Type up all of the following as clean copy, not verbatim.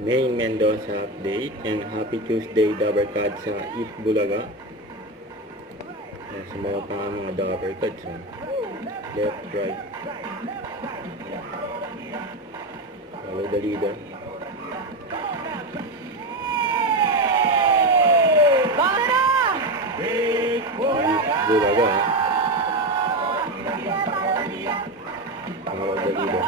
May Mendoza update and Happy Tuesday Dabber Cards sa Eat Bulaga. Sumama pa nga mga Dabber Cards. Left, right. Follow the leader. Eat Bulaga. Follow the leader.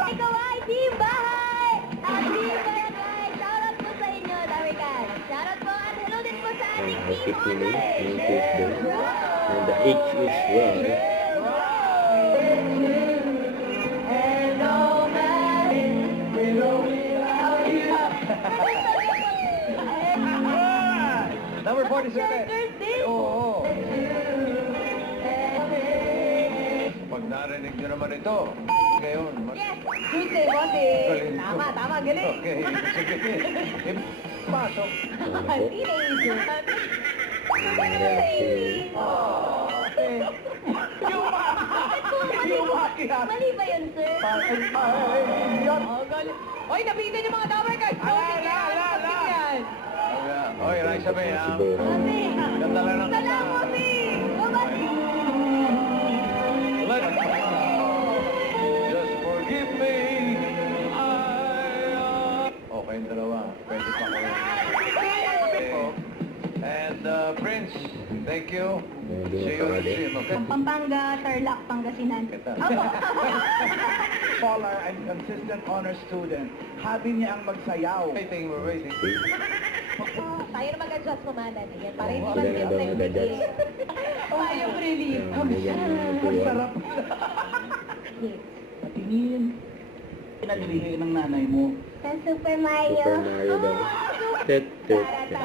Ikaw ay Team Bahay! Ang Team Bahay! Shoutout po sa inyo, Dabber Cards. Shoutout po at hello din po sa ating And Team Happy Tuesday. Bahay! And the H is well. Number 47. Oo. Pag narinig nyo naman ito, ngayon. Yes! Tuesday, bossing! Galing. Tama, galing! Okay, sige. Pasok. Teenager! Mali ba yun, sir? Hoy, napitin yung mga Dabber Cards! Oy, Raisa May, ha? Bossing! Ganda lang ng Salam, bossing! Bossing! Just forgive me. Okay, yung dalawa. Pwede pa kayo. And Prince, thank you. See you in the gym, okay? Pampanga, Tarlac, Pangasinan. Kita. Scholar and consistent honor student. Habi niya ang magsayaw. Waiting, we're waiting. Tayo na mag-adjust kumanan. Yan, para hindi Sila na daw mag-adjust. Tayo relief. Ang sarap. Patingin. Pinalilihi ng nanay mo. Sa Super Mario. Super Mario daw. Tet, tet, tet.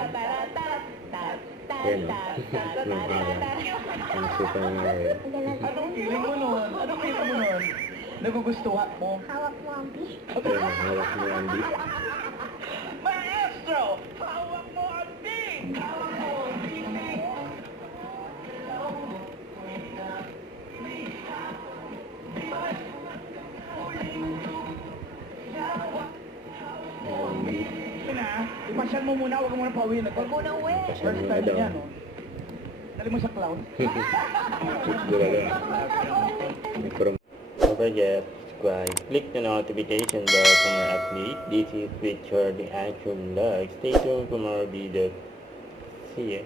Yan o. Ang Super Mario. Anong feeling mo nun? Anong feeling mo nun? Nagugustuhan mo? Hawak mo ang beat. Yan ang hawak mo, Andy. Maestro! Hawak mo ang big! Hawak mo ang big! Ipasyal mo muna, huwag mo muna pauwiin. Huwag mo nang uwi. Pasyal First mo na time daw. niya, no? Dali mo sa cloud. Eat Bulaga. Don't forget, subscribe, click the notification bell for more update. This is Richard, the Action Vlog. Stay tuned for more videos. See ya.